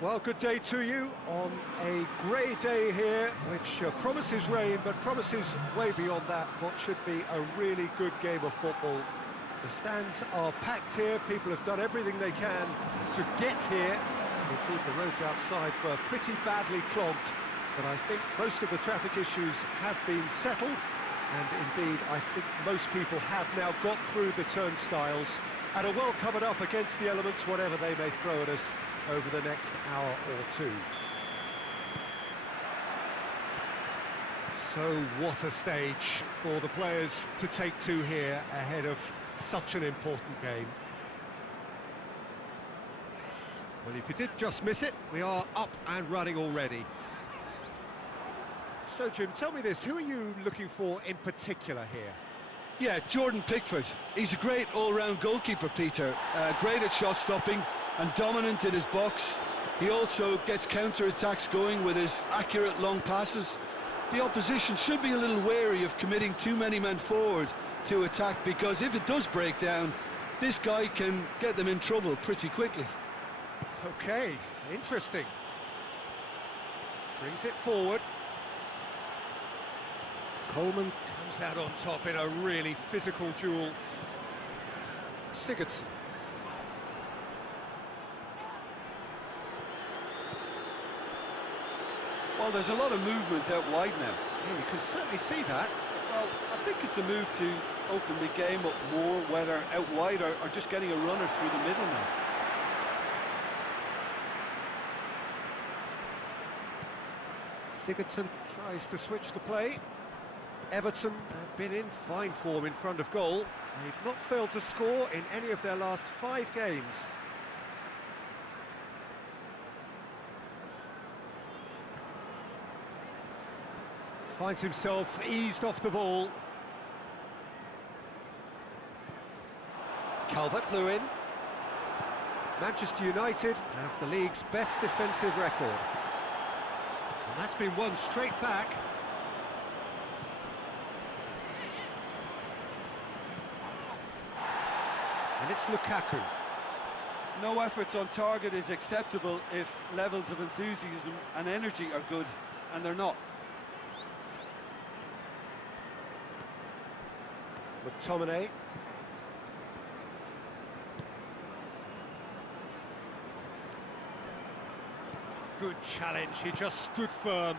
Well, good day to you on a grey day here, which promises rain, but promises way beyond that what should be a really good game of football. The stands are packed here, people have done everything they can to get here. Indeed, the roads outside were pretty badly clogged, but I think most of the traffic issues have been settled, and indeed, I think most people have now got through the turnstiles and are well covered up against the elements, whatever they may throw at us over the next hour or two. So what a stage for the players to take to here ahead of such an important game. Well, if you did just miss it, we are up and running already. So Jim, tell me this, who are you looking for in particular here? Yeah, Jordan Pickford. He's a great all-round goalkeeper, Peter. Great at shot stopping and dominant in his box. He also gets counter-attacks going with his accurate long passes. The opposition should be a little wary of committing too many men forward to attack, because if it does break down, this guy can get them in trouble pretty quickly. Okay, interesting. Brings it forward. Coleman comes out on top in a really physical duel. Sigurdsson. Well, there's a lot of movement out wide now. Yeah, you can certainly see that. Well, I think it's a move to open the game up more, whether out wide or just getting a runner through the middle now. Sigurdsson tries to switch the play. Everton have been in fine form in front of goal. They've not failed to score in any of their last 5 games. Finds himself eased off the ball. Calvert-Lewin. Manchester United have the league's best defensive record. And that's been won straight back. And it's Lukaku. No efforts on target is acceptable if levels of enthusiasm and energy are good, and they're not. McTominay. Good challenge, he just stood firm.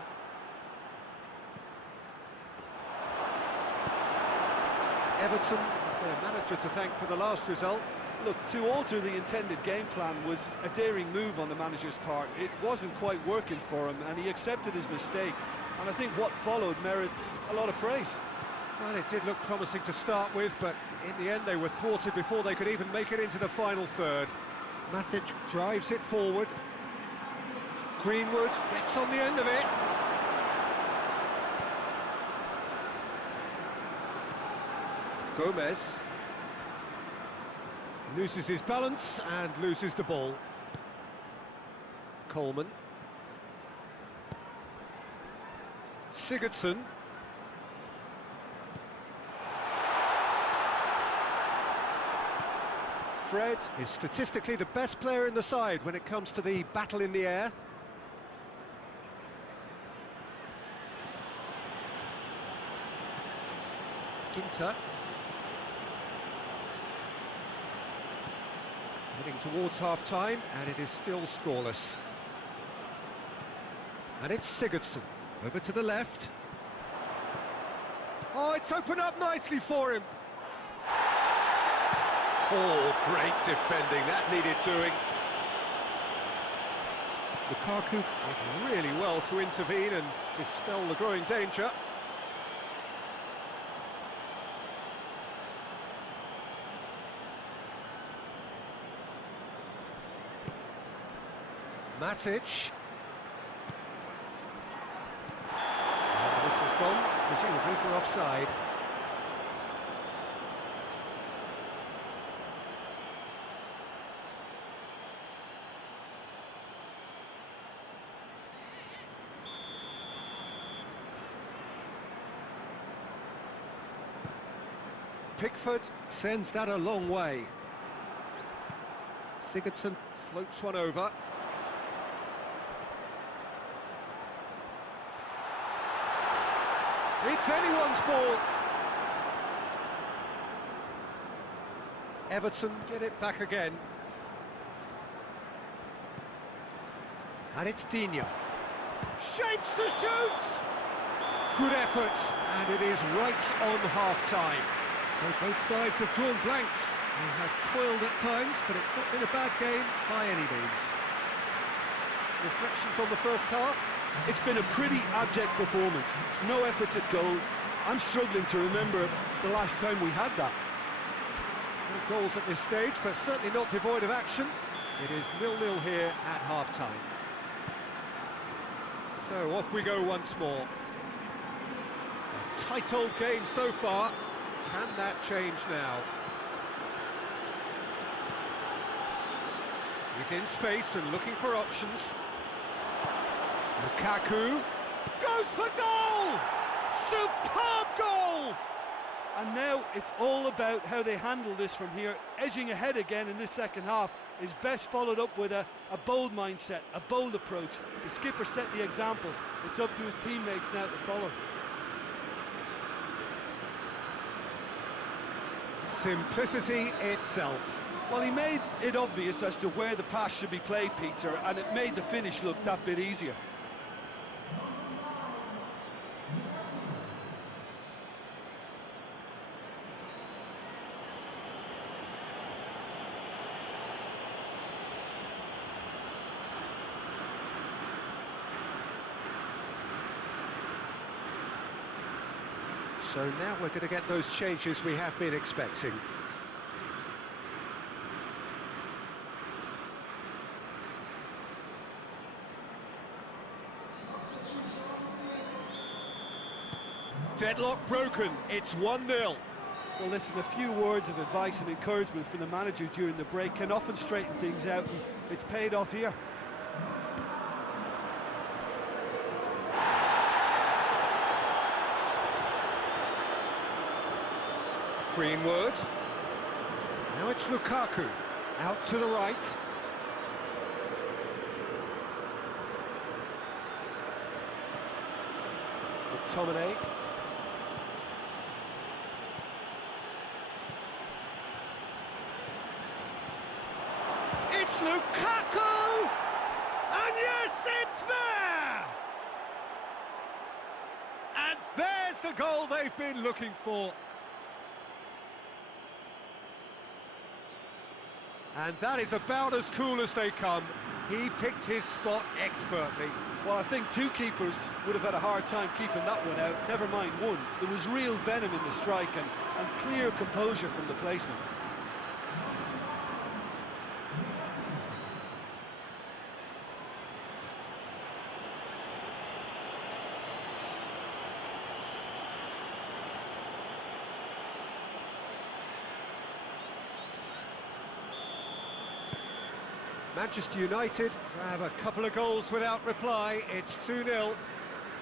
Everton have their manager to thank for the last result. Look, to alter the intended game plan was a daring move on the manager's part. It wasn't quite working for him, and he accepted his mistake. And I think what followed merits a lot of praise. Well, it did look promising to start with, but in the end they were thwarted before they could even make it into the final third. Matic drives it forward. Greenwood gets on the end of it. Gomez loses his balance and loses the ball. Coleman. Sigurdsson. Fred is statistically the best player in the side when it comes to the battle in the air. Ginter. Heading towards half-time, and it is still scoreless. And it's Sigurdsson, over to the left. Oh, it's opened up nicely for him. Oh, great defending, that needed doing. Lukaku did really well to intervene and dispel the growing danger. Matic. And this was gone, presumably for offside. Pickford sends that a long way. Sigurdsson floats one over. It's anyone's ball. Everton get it back again. And it's Dino. Shapes to shoot! Good effort, and it is right on half-time. So both sides have drawn blanks. They have toiled at times, but it's not been a bad game by any means. Reflections on the first half? It's been a pretty abject performance. No efforts at goal. I'm struggling to remember the last time we had that. No goals at this stage, but certainly not devoid of action. It is 0-0 here at half-time. So off we go once more. A tight old game so far. Can that change now? He's in space and looking for options. Lukaku goes for goal! Superb goal! And now it's all about how they handle this from here. Edging ahead again in this second half is best followed up with a bold mindset, a bold approach. The skipper set the example. It's up to his teammates now to follow. Simplicity itself. Well, he made it obvious as to where the pass should be played, Peter, and it made the finish look that bit easier. So now we're going to get those changes we have been expecting. Deadlock broken, it's 1-0. Well, listen, a few words of advice and encouragement from the manager during the break can often straighten things out, and it's paid off here. Greenwood. Now it's Lukaku. Out to the right. McTominay. It's Lukaku! And yes, it's there! And there's the goal they've been looking for. And that is about as cool as they come. He picked his spot expertly. Well, I think two keepers would have had a hard time keeping that one out, never mind one. There was real venom in the strike and clear composure from the placement. Manchester United grab a couple of goals without reply. It's 2-0.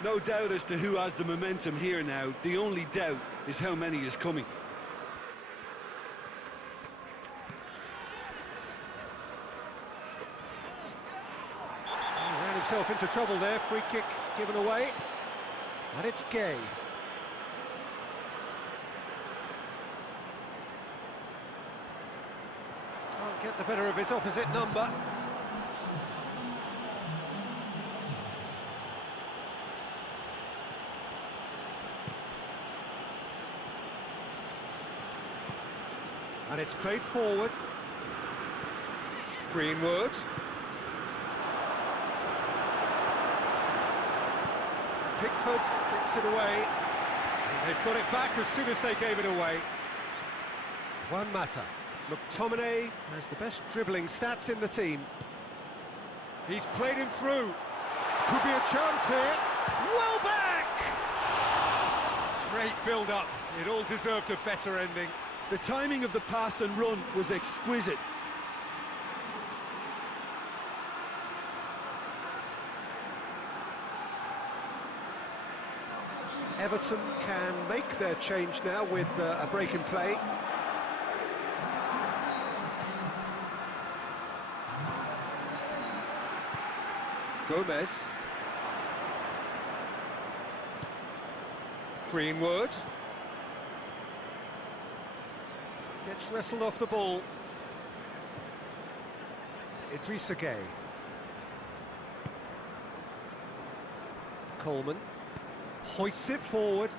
No doubt as to who has the momentum here now. The only doubt is how many is coming. He ran himself into trouble there. Free kick given away. And it's Gay. Can't get the better of his opposite number. And it's played forward. Greenwood. Pickford gets it away. And they've got it back as soon as they gave it away. One matter. McTominay has the best dribbling stats in the team. He's played him through. Could be a chance here. Well back! Great build-up. It all deserved a better ending. The timing of the pass and run was exquisite. Everton can make their change now with a break in play. Gomez. Greenwood. Gets wrestled off the ball. Idrissa Gueye. Coleman. Hoists it forward.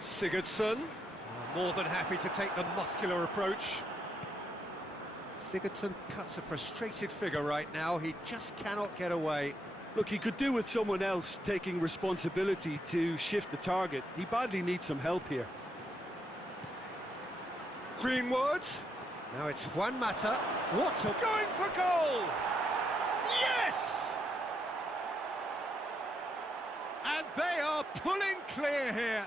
Sigurdsson. More than happy to take the muscular approach. Sigurdsson cuts a frustrated figure right now. He just cannot get away. Look, he could do with someone else taking responsibility to shift the target. He badly needs some help here. Greenwood. Now it's Juan Mata. What's going for goal? Yes! And they are pulling clear here.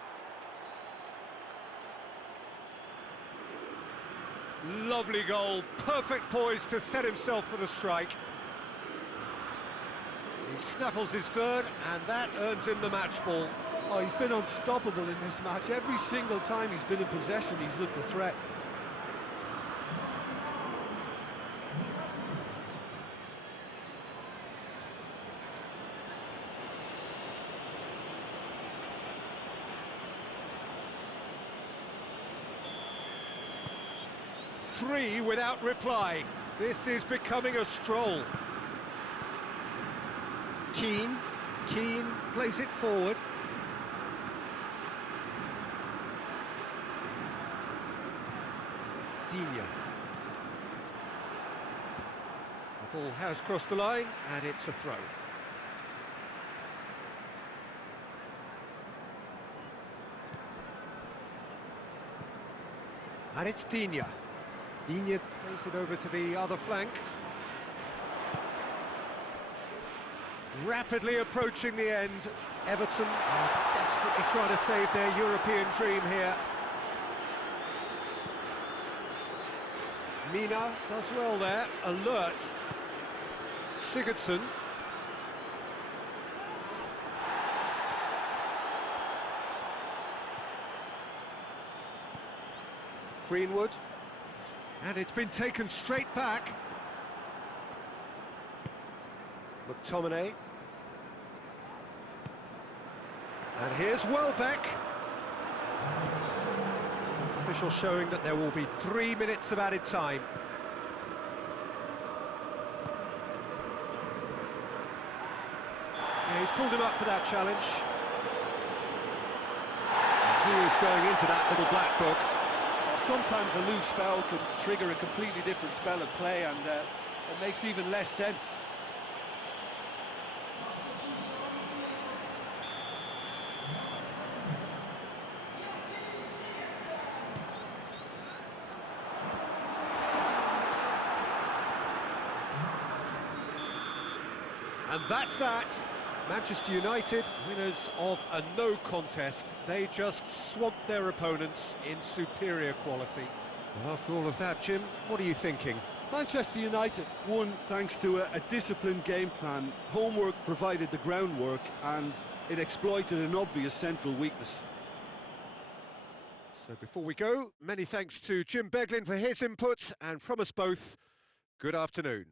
Lovely goal, perfect poise to set himself for the strike. He snaffles his third, and that earns him the match ball. Oh, he's been unstoppable in this match. Every single time he's been in possession, he's looked a threat. Three without reply. This is becoming a stroll. Keane plays it forward. Digne. The ball has crossed the line, and it's a throw. And it's Digne. Digne plays it over to the other flank. Rapidly approaching the end. Everton are desperately trying to save their European dream here. Mina does well there, alert. Sigurdsson. Greenwood. And it's been taken straight back. McTominay. And here's Welbeck. Official showing that there will be 3 minutes of added time. Yeah, he's pulled him up for that challenge. He is going into that little black book. Sometimes a loose foul can trigger a completely different spell of play, and it makes even less sense. And that's that. Manchester United, winners of a no contest. They just swamped their opponents in superior quality. Well, after all of that, Jim, what are you thinking? Manchester United won thanks to a disciplined game plan. Homework provided the groundwork, and it exploited an obvious central weakness. So before we go, many thanks to Jim Beglin for his input, and from us both, good afternoon.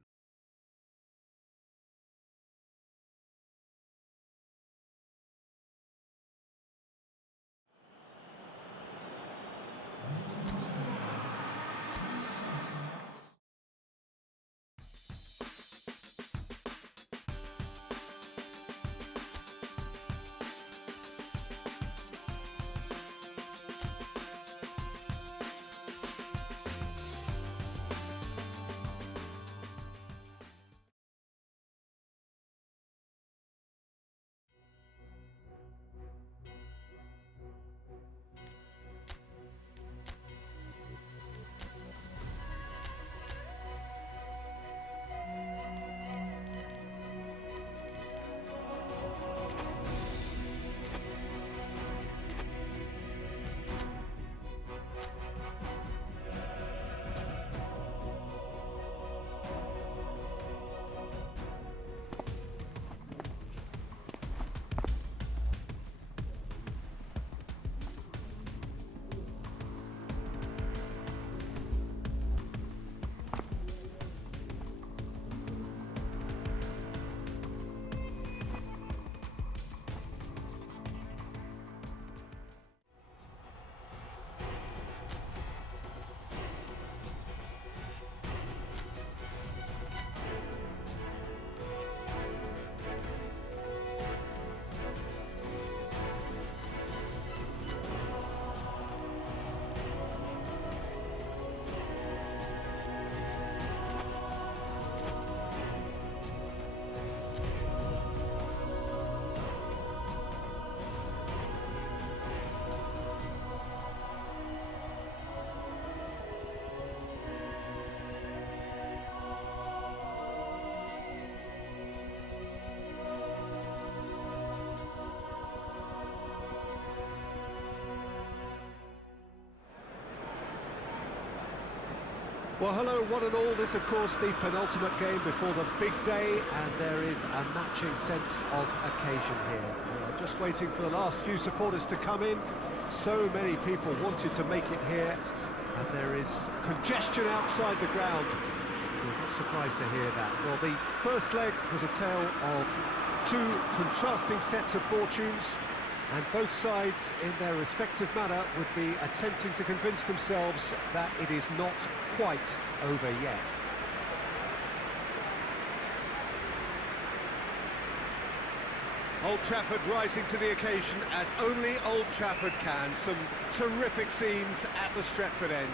Well, hello, one and all. This, of course, the penultimate game before the big day, and there is a matching sense of occasion here. We are just waiting for the last few supporters to come in. So many people wanted to make it here, and there is congestion outside the ground. You're not surprised to hear that. Well, the first leg was a tale of two contrasting sets of fortunes, and both sides, in their respective manner, would be attempting to convince themselves that it is not quite over yet. Old Trafford rising to the occasion as only Old Trafford can. Some terrific scenes at the Stretford end.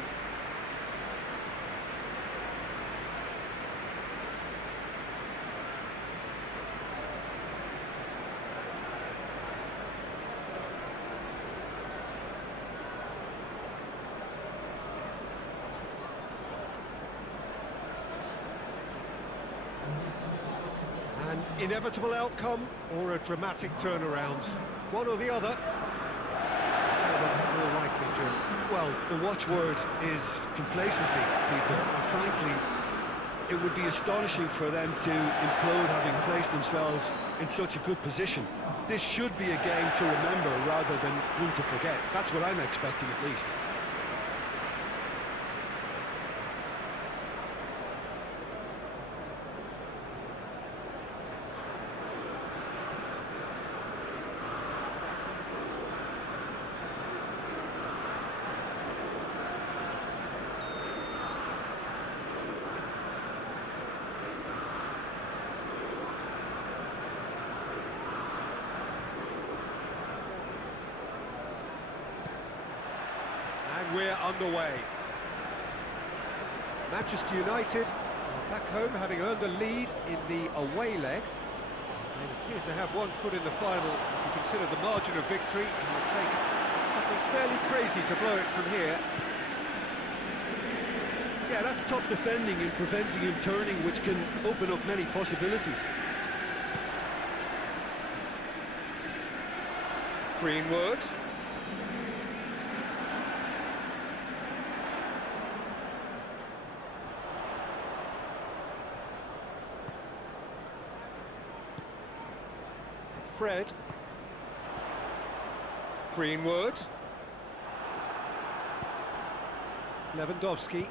An inevitable outcome or a dramatic turnaround? One or the other? More likely, Jim. Well, the watchword is complacency, Peter, and frankly, it would be astonishing for them to implode having placed themselves in such a good position. This should be a game to remember rather than one to forget. That's what I'm expecting, at least. And we're underway. Manchester United are back home, having earned the lead in the away leg. They appear to have one foot in the final. If you consider the margin of victory, it will take something fairly crazy to blow it from here. Yeah, that's top defending and preventing him turning, which can open up many possibilities. Greenwood. Fred. Greenwood. Lewandowski.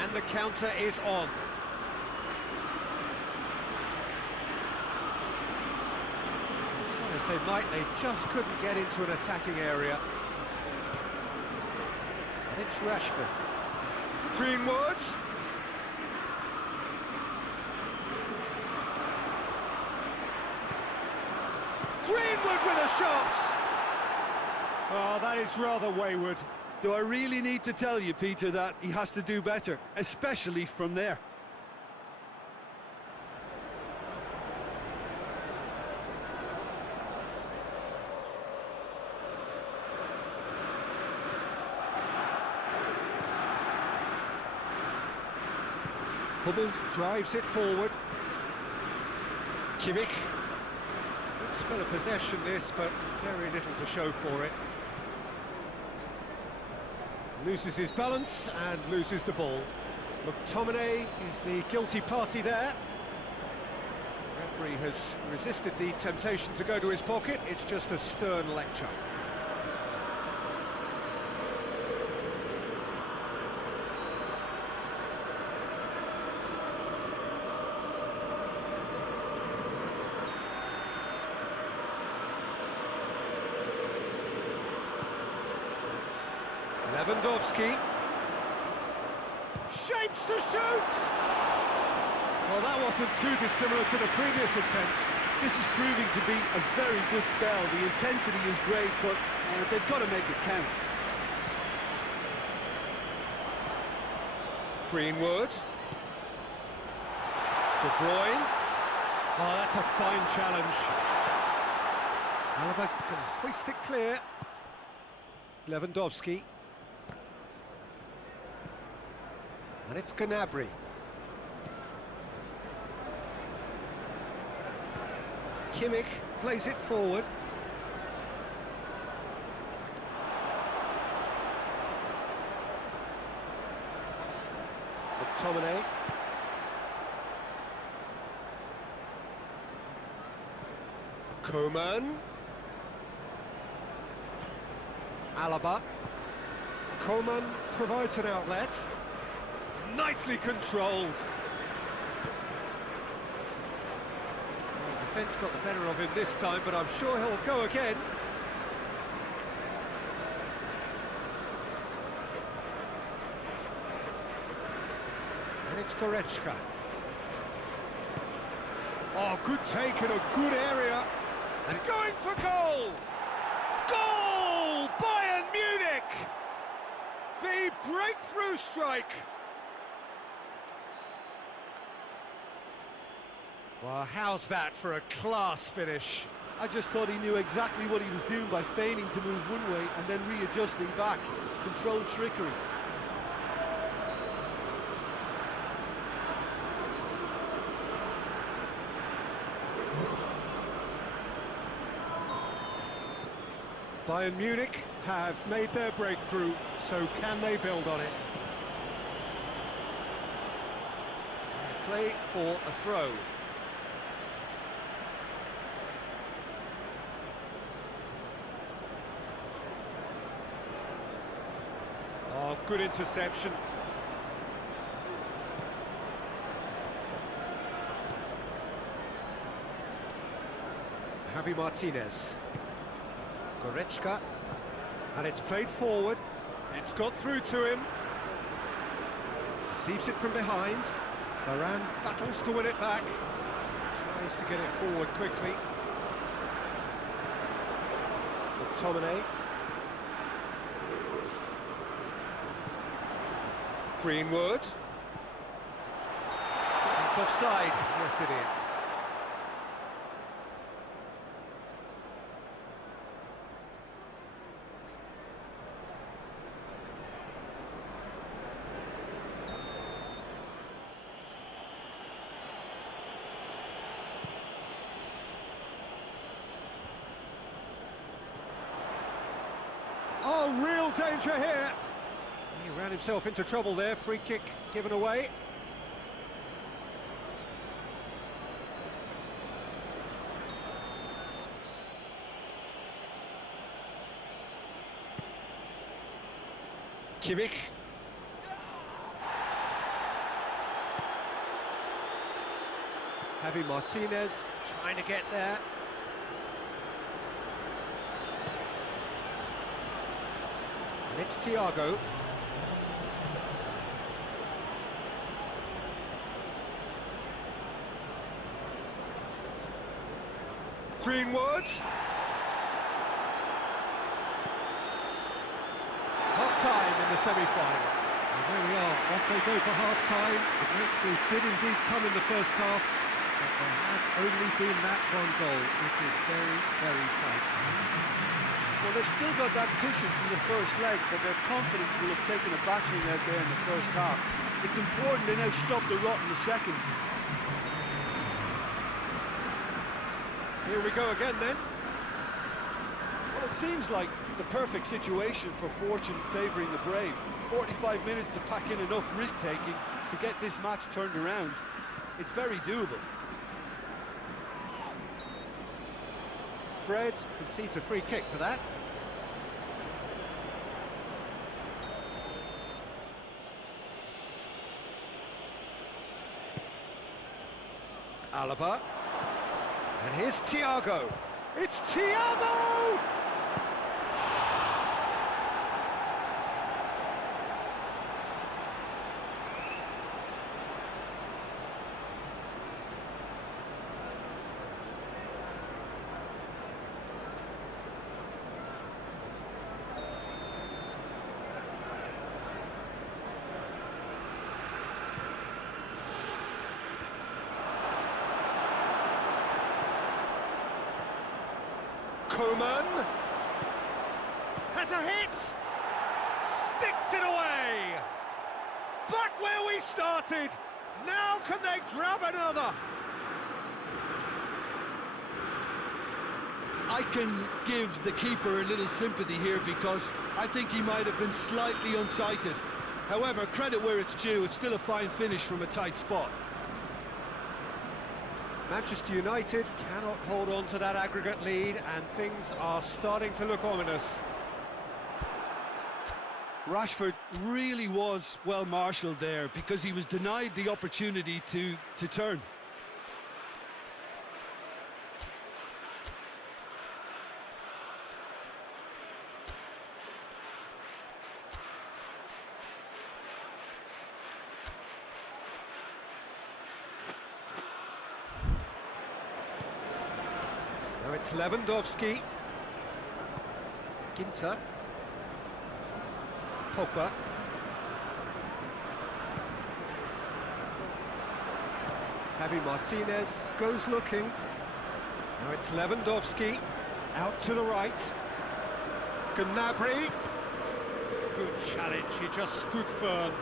And the counter is on. Try as they might, they just couldn't get into an attacking area. And it's Rashford. Greenwood. Greenwood with a shot! Oh, that is rather wayward. Do I really need to tell you, Peter, that he has to do better, especially from there? Hummels drives it forward. Kimmich. Good spell of possession this, but very little to show for it. Loses his balance and loses the ball. McTominay is the guilty party there. The referee has resisted the temptation to go to his pocket. It's just a stern lecture. Lewandowski. Shapes to shoot! Well, that wasn't too dissimilar to the previous attempt. This is proving to be a very good spell. The intensity is great, but they've got to make it count. Greenwood. De Bruyne. Oh, that's a fine challenge. Alaba can hoist it clear. Lewandowski. And it's Gnabry. Kimmich plays it forward. McTominay. Coman. Alaba. Coman provides an outlet. Nicely controlled. Well, defence got the better of him this time, but I'm sure he'll go again. And it's Goretzka. Oh, good take in a good area. And going for goal! Goal! Bayern Munich! The breakthrough strike! Well, how's that for a class finish? I just thought he knew exactly what he was doing by feigning to move one way and then readjusting back. Controlled trickery. Bayern Munich have made their breakthrough, so can they build on it? Play for a throw. Oh, good interception. Javi Martinez. Goretzka, and it's played forward. It's got through to him. Receives it from behind. Varane battles to win it back. Tries to get it forward quickly. McTominay. Greenwood. That's offside. Yes, it is. Oh, real danger here. He ran himself into trouble there. Free kick given away. Kimmich. Javi Martinez trying to get there. And it's Thiago. Greenwood. Half-time in the semi-final. And there we are, off they go for half-time. The breakthrough did indeed come in the first half, but there has only been that one goal, which is very, very tight. Well, they've still got that cushion from the first leg, but their confidence will have taken a battering out there in the first half. It's important they now stop the rot in the second. Here we go again then. Well, it seems like the perfect situation for fortune favouring the brave. 45 minutes to pack in enough risk-taking to get this match turned around. It's very doable. Fred concedes a free kick for that. Alaba. And here's Thiago. It's Thiago! Coman has a hit, sticks it away. Back where we started. Now can they grab another? I can give the keeper a little sympathy here because I think he might have been slightly unsighted. However, credit where it's due, it's still a fine finish from a tight spot. Manchester United cannot hold on to that aggregate lead, and things are starting to look ominous. Rashford really was well marshalled there because he was denied the opportunity to turn. Now it's Lewandowski. Ginter. Pogba. Javi Martinez goes looking. Now it's Lewandowski. Out to the right. Gnabry. Good challenge, he just stood firm.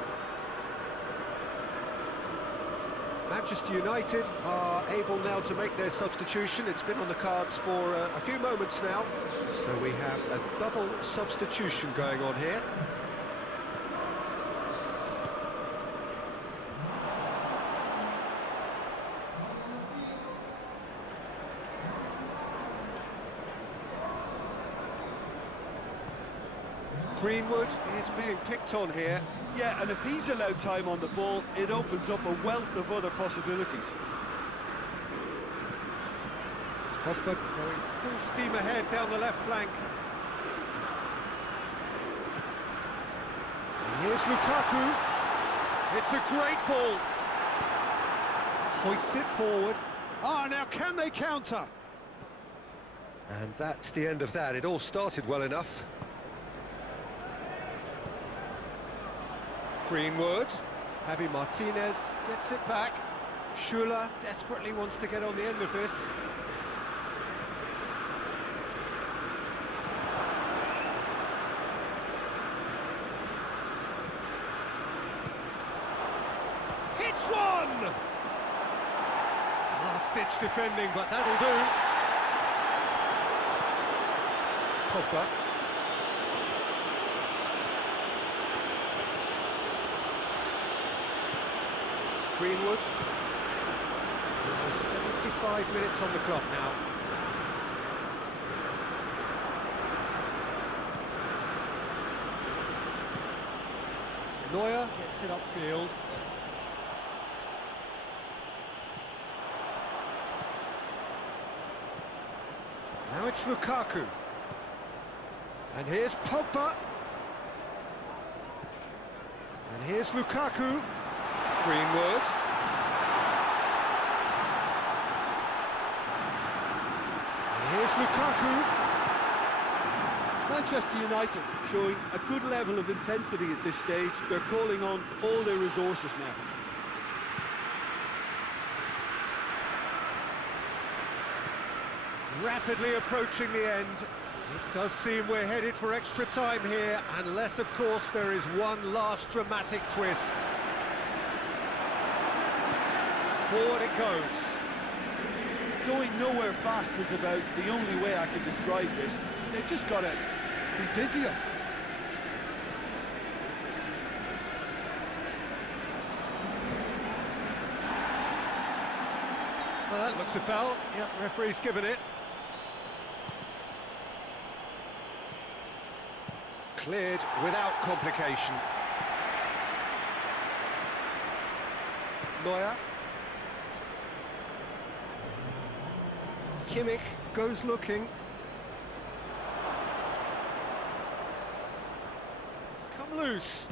Manchester United are able now to make their substitution. It's been on the cards for a few moments now. So we have a double substitution going on here. Greenwood is being picked on here. Yeah, and if he's allowed time on the ball, it opens up a wealth of other possibilities. Pogba going full steam ahead down the left flank. And here's Lukaku. It's a great ball. Hoists it forward. Ah, now can they counter? And that's the end of that. It all started well enough. Greenwood, Javi Martinez gets it back. Schüller desperately wants to get on the end of this. Hits one! Last-ditch defending, but that'll do. Pogba. Greenwood. Almost 75 minutes on the clock now. Neuer gets it upfield. Now it's Lukaku. And here's Pogba. And here's Lukaku. Greenwood. And here's Lukaku. Manchester United showing a good level of intensity at this stage. They're calling on all their resources now. Rapidly approaching the end. It does seem we're headed for extra time here, unless, of course, there is one last dramatic twist. Forward it goes. Going nowhere fast is about the only way I can describe this. They've just got to be busier. Well, that looks a foul. Yep, referee's given it. Cleared without complication. Neuer. Kimmich goes looking. It's come loose.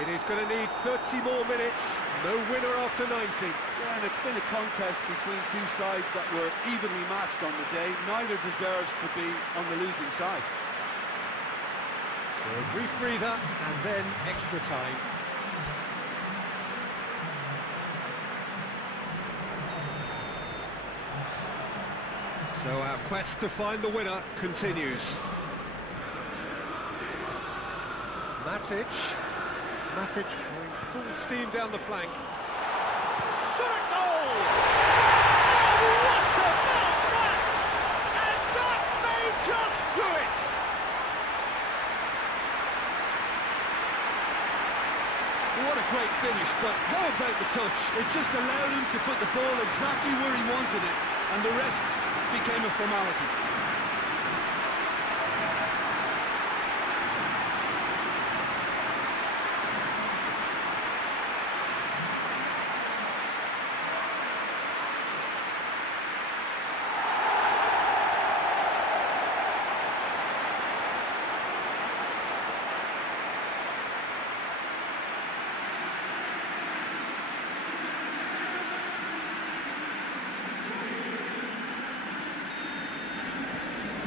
It is going to need 30 more minutes. No winner after 90. Yeah, and it's been a contest between two sides that were evenly matched on the day. Neither deserves to be on the losing side. So a brief breather and then extra time. So our quest to find the winner continues. Matic going full steam down the flank. Shot at goal! Oh, what about that? And just do it! What a great finish, but how about the touch? It just allowed him to put the ball exactly where he wanted it, and the rest became a formality.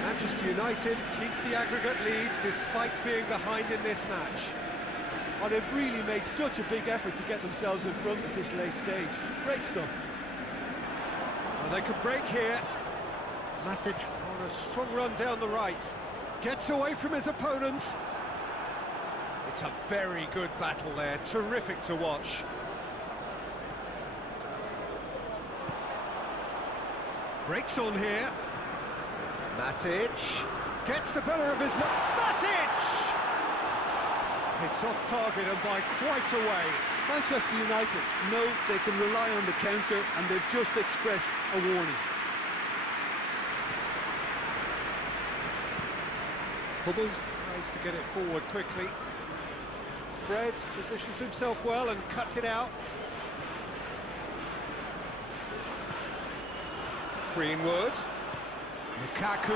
Manchester United keep the aggregate lead despite being behind in this match. Oh, they've really made such a big effort to get themselves in front at this late stage. Great stuff. Well, they could break here. Matic on a strong run down the right. Gets away from his opponents. It's a very good battle there. Terrific to watch. Breaks on here. Matic gets the better of his... Matic! It's off target and by quite a way. Manchester United know they can rely on the counter, and they've just expressed a warning. Hummels tries to get it forward quickly. Fred positions himself well and cuts it out. Greenwood. Lukaku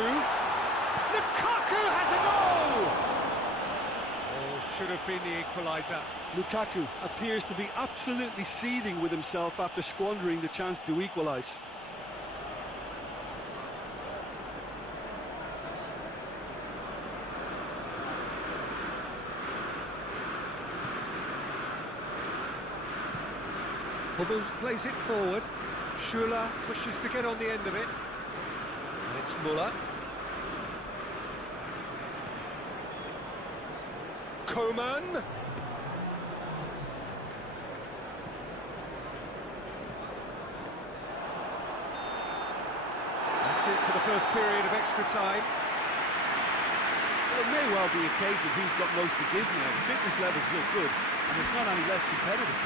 has a goal! Oh, should have been the equaliser. Lukaku appears to be absolutely seething with himself after squandering the chance to equalise. Hummels plays it forward. Schüller pushes to get on the end of it. And it's Müller. Coman. That's it for the first period of extra time. Well, it may well be a case of who's got most to give now. The fitness levels look good, and it's not any less competitive.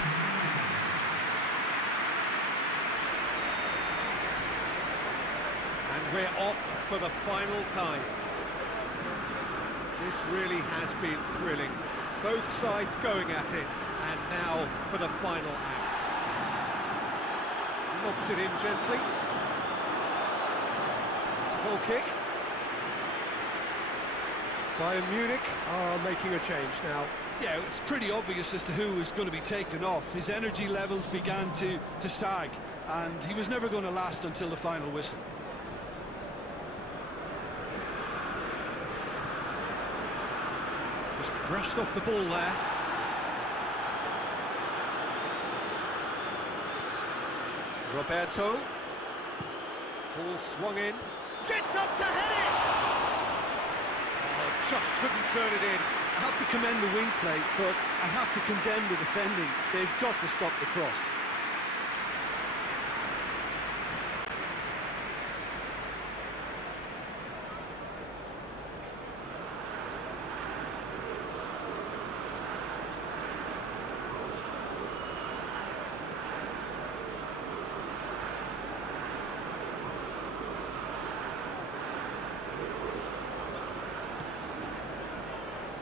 And we're off for the final time. This really has been thrilling. Both sides going at it, and now for the final act. Lobs it in gently. It's a goal kick. Bayern Munich are making a change now. Yeah, it's pretty obvious as to who was going to be taken off. His energy levels began to sag, and he was never going to last until the final whistle. Just brushed off the ball there. Roberto. Ball swung in. Gets up to head it! Oh, just couldn't turn it in. I have to commend the wing play, but I have to condemn the defending. They've got to stop the cross.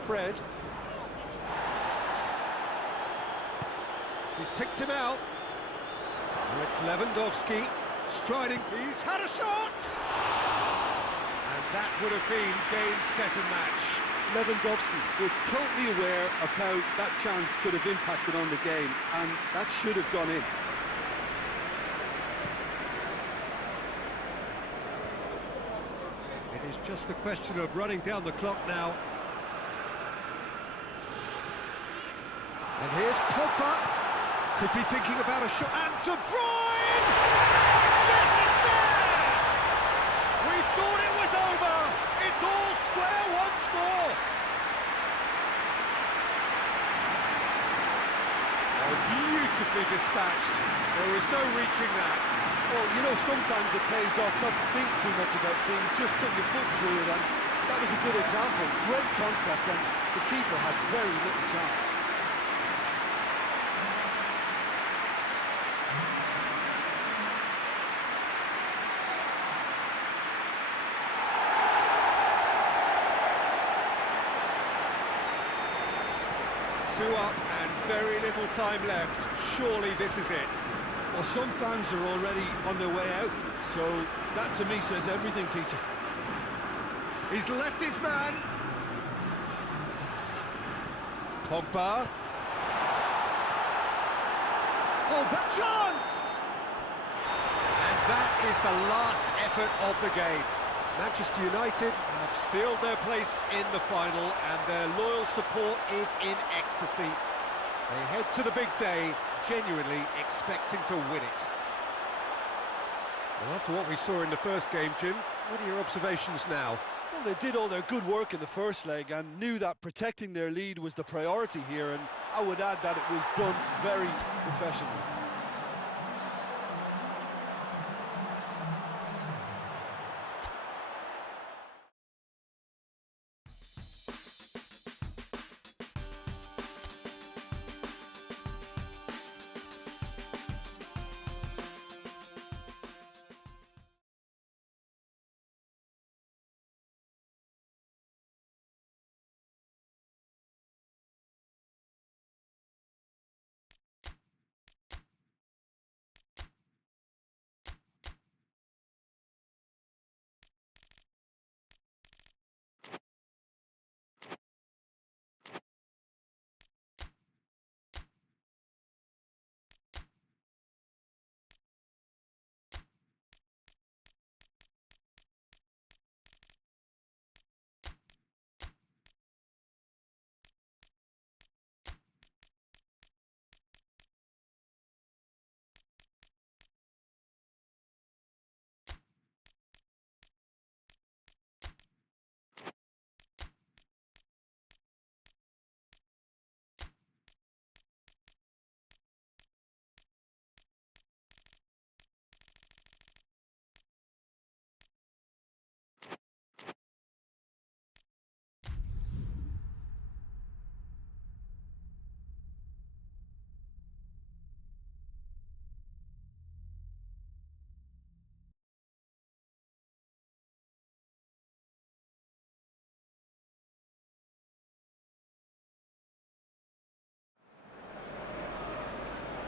Fred. He's picked him out. Now it's Lewandowski striding. He's had a shot! And that would have been game, set and match. Lewandowski was totally aware of how that chance could have impacted on the game, and that should have gone in. It is just a question of running down the clock now. And here's Pogba. Could be thinking about a shot. And De Bruyne! Yes, it's there! We thought it was over. It's all square once more. Oh, beautifully dispatched. There was no reaching that. Well, you know, sometimes it pays off not to think too much about things, just put your foot through it, and that was a good example. Great contact, and the keeper had very little chance. Two up and very little time left. Surely this is it. Well, some fans are already on their way out, so that to me says everything, Peter. He's left his man. Pogba. Oh, that chance! And that is the last effort of the game. Manchester United have sealed their place in the final, and their loyal support is in ecstasy. They head to the big day, genuinely expecting to win it. Well, after what we saw in the first game, Jim, what are your observations now? Well, they did all their good work in the first leg and knew that protecting their lead was the priority here, and I would add that it was done very professionally.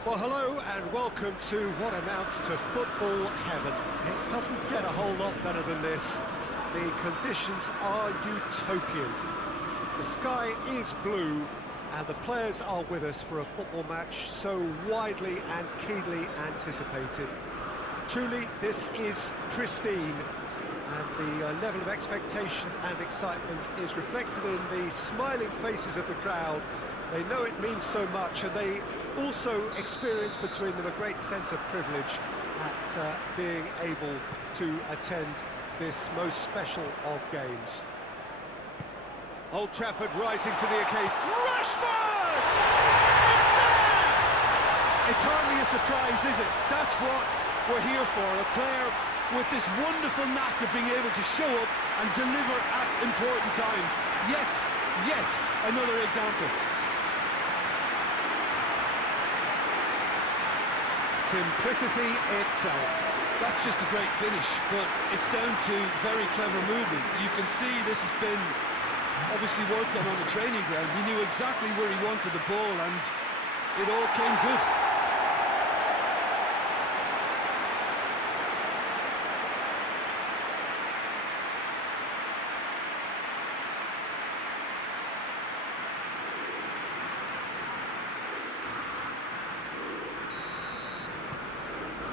Well, hello and welcome to what amounts to football heaven. It doesn't get a whole lot better than this. The conditions are utopian. The sky is blue and the players are with us for a football match so widely and keenly anticipated. Truly, this is pristine, and the level of expectation and excitement is reflected in the smiling faces of the crowd. They know it means so much, and they also experience between them a great sense of privilege at being able to attend this most special of games. Old Trafford rising to the occasion. Rashford! It's there! It's hardly a surprise, is it? That's what we're here for, a player with this wonderful knack of being able to show up and deliver at important times. Yet another example. Simplicity itself. That's just a great finish, but it's down to very clever movement. You can see this has been obviously worked on the training ground. He knew exactly where he wanted the ball, and it all came good.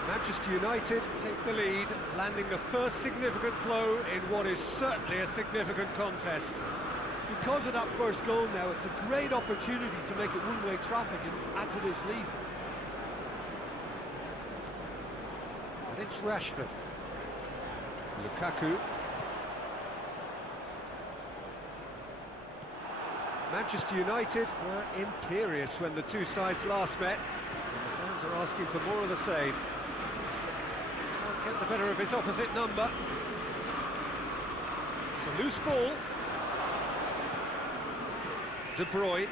Manchester United take the lead, landing the first significant blow in what is certainly a significant contest. Because of that first goal now, it's a great opportunity to make it one-way traffic and add to this lead. And it's Rashford. Lukaku. Manchester United were imperious when the two sides last met, and the fans are asking for more of the same. Can't get the better of his opposite number. It's a loose ball. De Bruyne.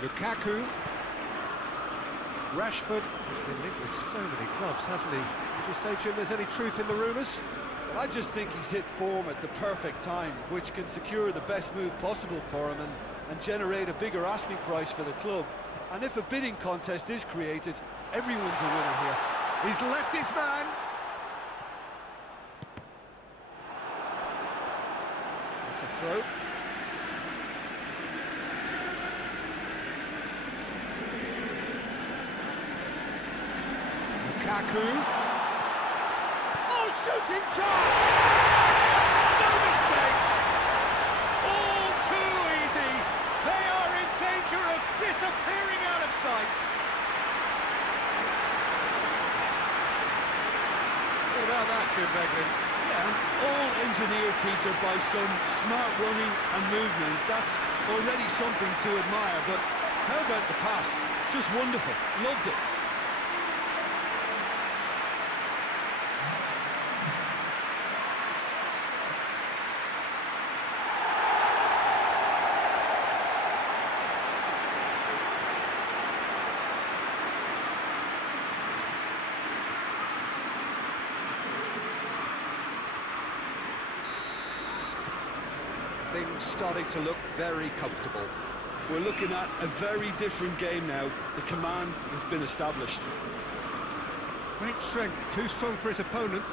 Lukaku. Rashford has been linked with so many clubs, hasn't he? Would you say, Jim, there's any truth in the rumours? Well, I just think he's hit form at the perfect time, which can secure the best move possible for him and generate a bigger asking price for the club. And if a bidding contest is created, everyone's a winner here. He's left his man. It's a throw. Lukaku. Oh, shooting chance! No mistake! All too easy. They are in danger of disappearing out of sight. What about that, Jim Beglin? Yeah, all engineered, Peter, by some smart running and movement. That's already something to admire, but how about the pass? Just wonderful. Loved it. Things starting to look very comfortable. We're looking at a very different game now. The command has been established. Great strength, too strong for his opponent.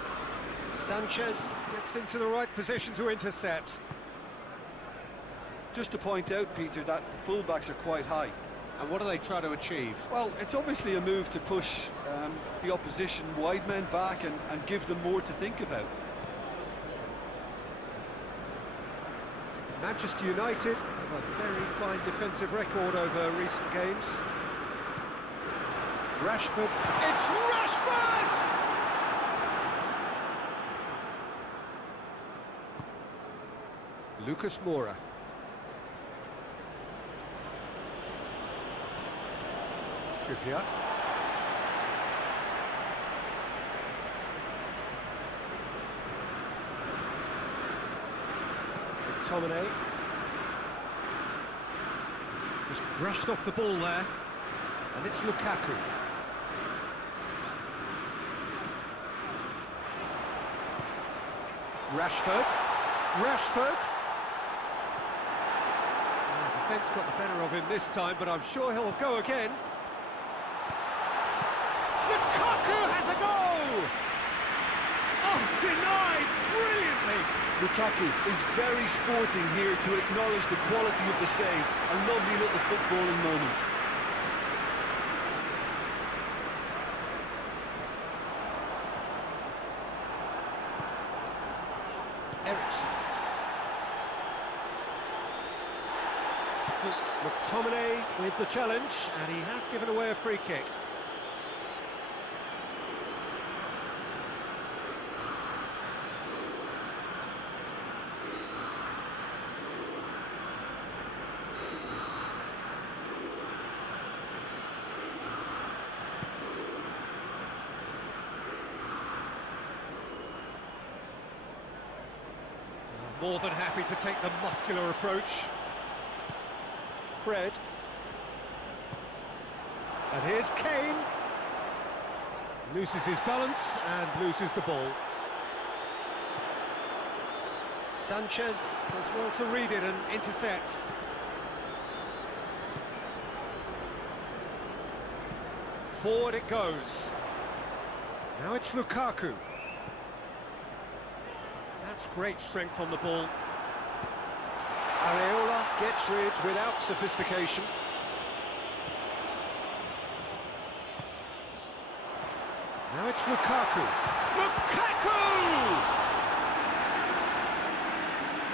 Sanchez gets into the right position to intercept. Just to point out, Peter, that the fullbacks are quite high. And what do they try to achieve? Well, it's obviously a move to push the opposition wide men back and give them more to think about. Manchester United have a very fine defensive record over recent games. Rashford. It's Rashford! Lucas Moura. Trippier. McTominay. Just brushed off the ball there, and it's Lukaku. Rashford. Rashford. The defence got the better of him this time, but I'm sure he'll go again. Lukaku has a goal! Oh, denied brilliantly! Lukaku is very sporting here to acknowledge the quality of the save. A lovely little footballing moment. Ericsson. McTominay with the challenge, and he has given away a free kick. More than happy to take the muscular approach. Fred. And here's Kane. Loses his balance and loses the ball. Sanchez does well to read it and intercepts. Forward it goes. Now it's Lukaku. That's great strength on the ball. Areola gets rid without sophistication. Now it's Lukaku. Lukaku!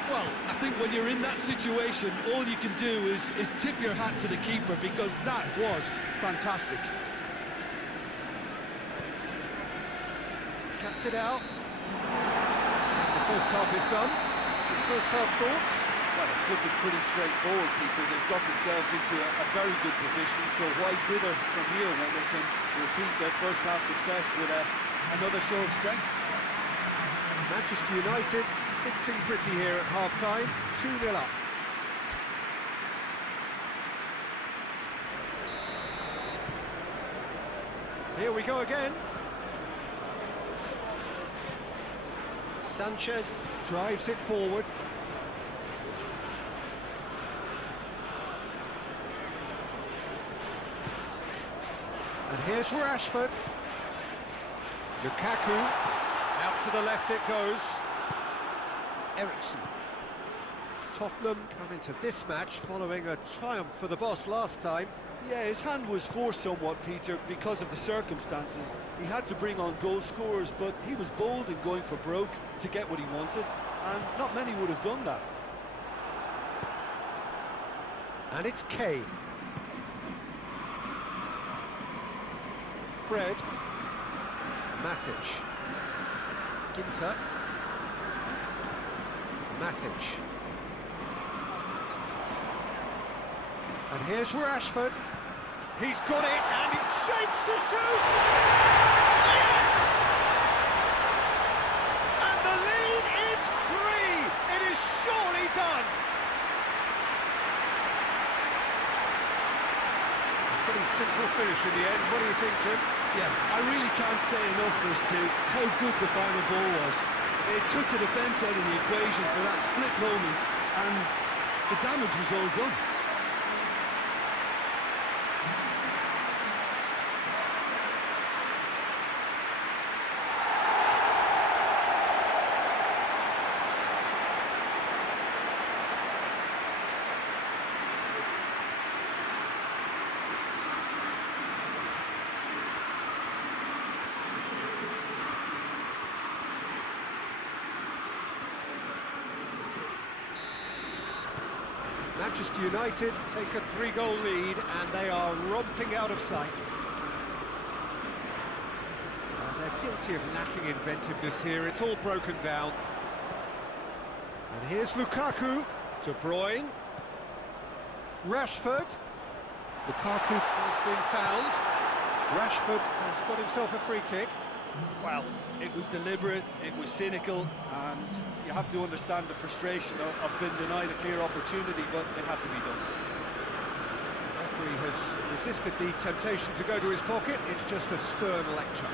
Well, I think when you're in that situation, all you can do is tip your hat to the keeper, because that was fantastic. Cuts it out. The first half is done. So first half thoughts? Well, That's looking pretty straightforward, Peter. They've got themselves into a very good position, so why dither from here when they can repeat their first half success with another show of strength? Manchester United sitting pretty here at half-time, 2-0 up. Here we go again. Sanchez drives it forward. And here's Rashford. Lukaku, out to the left it goes. Eriksen. Tottenham come into this match following a triumph for the boss last time. Yeah, his hand was forced somewhat, Peter, because of the circumstances. He had to bring on goal scorers, but he was bold in going for broke to get what he wanted, and not many would have done that. And it's Kane. Fred. Matic. Ginter. Matic. And here's Rashford. He's got it, and it shapes to shoot! Yes! And the lead is 3! It is surely done! Pretty simple finish in the end. What do you think, Jim? Yeah, I really can't say enough as to how good the final ball was. It took the defence out of the equation for that split moment, and the damage was all done. Manchester United take a 3-goal lead and they are romping out of sight. They're guilty of lacking inventiveness here, it's all broken down. And here's Lukaku, De Bruyne, Rashford. Lukaku has been found. Rashford has got himself a free kick. Well, it was deliberate, it was cynical, and you have to understand the frustration of being denied a clear opportunity, but it had to be done. The referee has resisted the temptation to go to his pocket. It's just a stern lecture.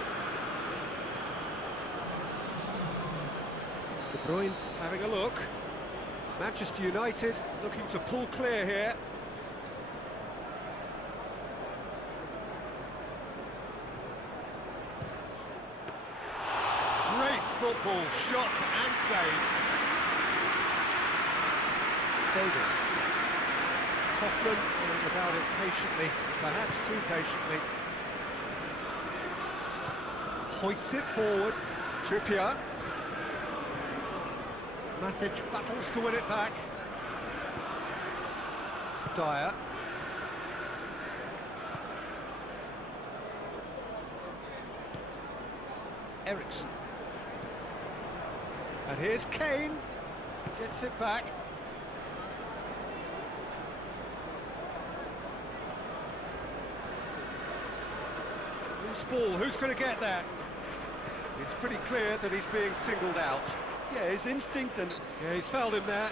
De Bruyne having a look. Manchester United looking to pull clear here. Football, shot and save. Davis. Tottenham going about it patiently, perhaps too patiently. Hoists it forward. Trippier. Matic battles to win it back. Dyer. Eriksen. And here's Kane, gets it back. Loose ball, who's going to get that? It's pretty clear that he's being singled out. Yeah, his instinct and... Yeah, he's fouled him there.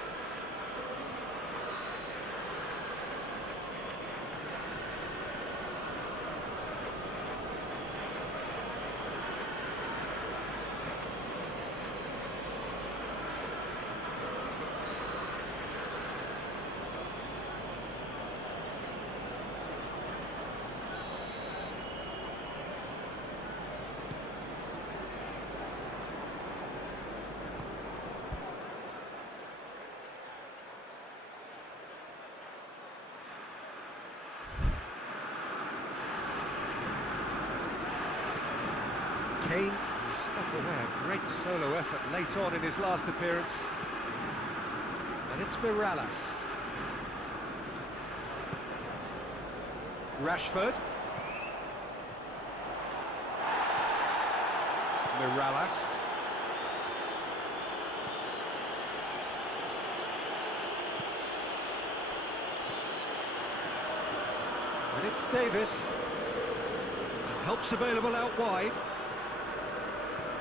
Kane, who stuck away a great solo effort late on in his last appearance. And it's Mirallas. Rashford. Mirallas. And it's Davis. And help's available out wide.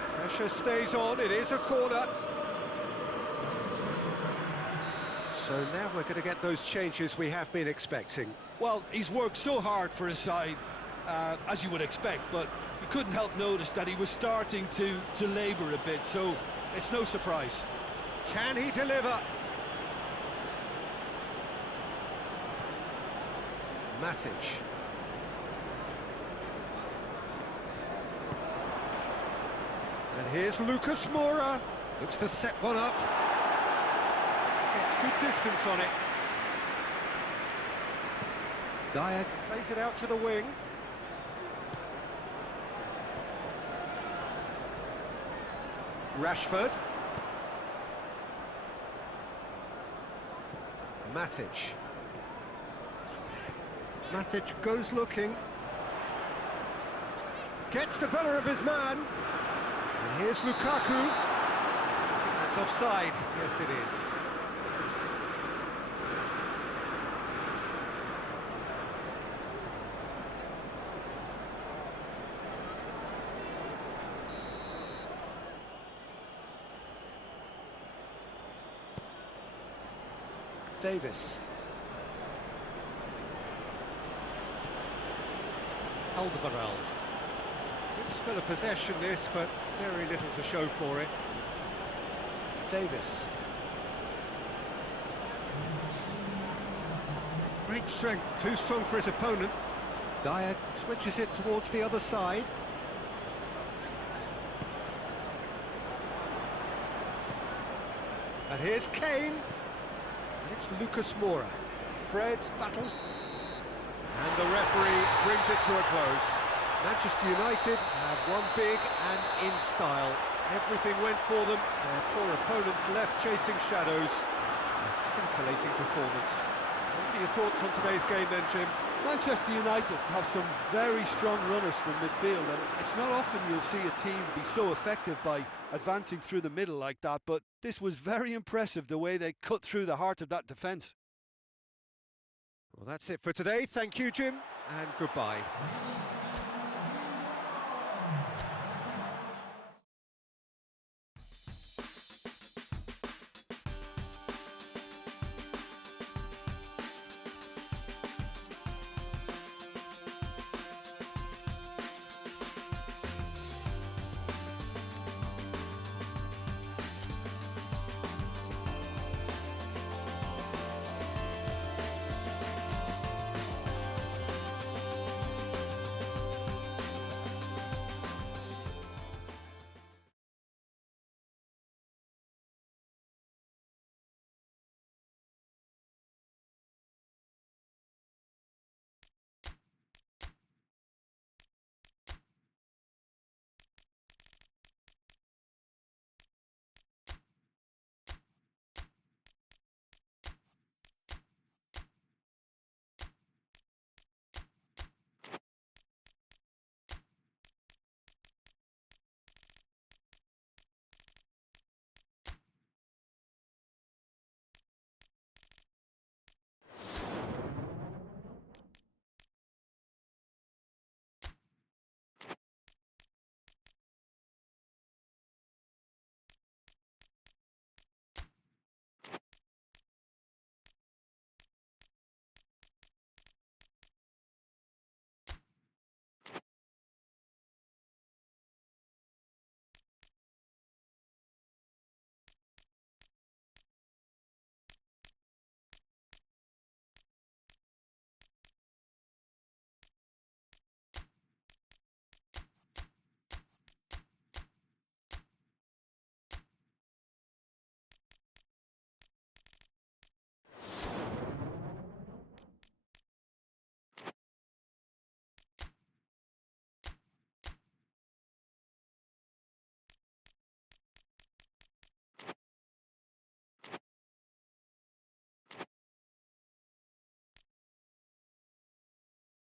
Pressure stays on, it is a corner. So now we're going to get those changes we have been expecting. Well, he's worked so hard for his side, as you would expect, but you couldn't help notice that he was starting to labour a bit, so it's no surprise. Can he deliver? Matic. And here's Lucas Moura. Looks to set one up. Gets good distance on it. Dyer plays it out to the wing. Rashford. Matic. Matic goes looking. Gets the better of his man. And here's Lukaku. I think that's offside. Yes, it is. Davis. Alderweireld. Good spell of possession this, but very little to show for it. Davis. Great strength, too strong for his opponent. Dyer switches it towards the other side. And here's Kane. And it's Lucas Moura. Fred battles. And the referee brings it to a close. Manchester United have won big and in style. Everything went for them. Their poor opponents left chasing shadows. A scintillating performance. What are your thoughts on today's game then, Jim? Manchester United have some very strong runners from midfield, and it's not often you'll see a team be so effective by advancing through the middle like that, but this was very impressive the way they cut through the heart of that defence. Well, that's it for today. Thank you, Jim, and goodbye.